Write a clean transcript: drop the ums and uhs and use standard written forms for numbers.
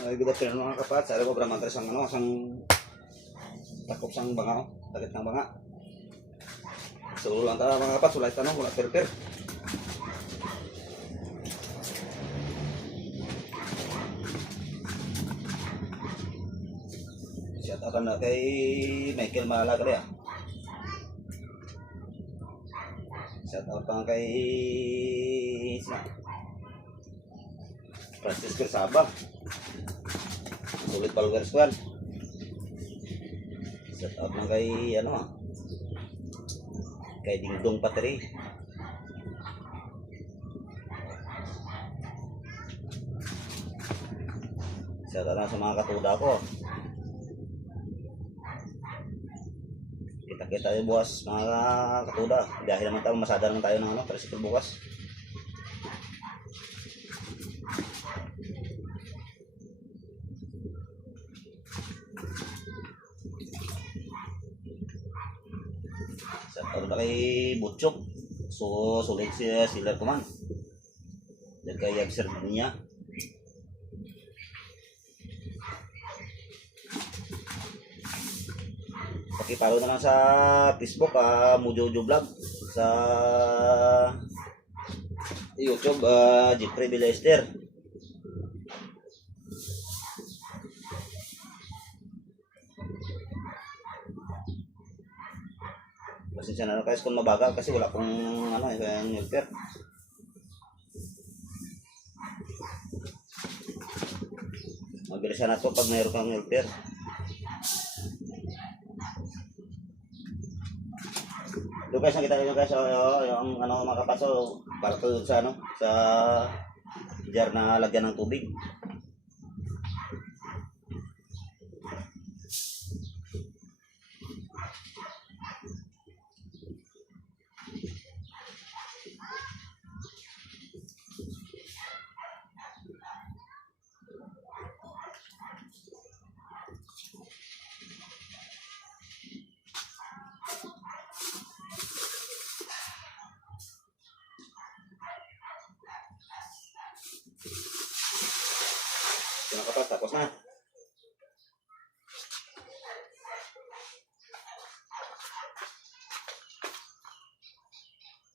Ay, good afternoon mga kapat. Sa ko bramang tres ang takop sang banga, takit ng banga. So lang ta mga kapat, sulay tanong wala per. Shout out na kay Michael Malaga ya. Shout out pa kay Francisco Sabah. Sulit followers ko yan. Shout out lang kay kay Dingdong Patri. Shout out lang sa mga katuda ko. Kita tayo bukas mga katuda. Dahil naman tayo masada naman tayo ng tricycle bukas. Shout out kay Butchok. So sulit sila kuman. Dan kay observe niya. Pakipalo na lang sa Facebook, Mujojo Vlog. Sa YouTube, Jeffrey Bilester. Pasensya na guys kung mabagal kasi wala pong yung helper. Mabilisan na to pag mayroon kang helper. Doon guys, nakita nyo guys, yung mga kapaso, para to sa sa jar na lagyan ng tubig. Mga kapas, tapos na.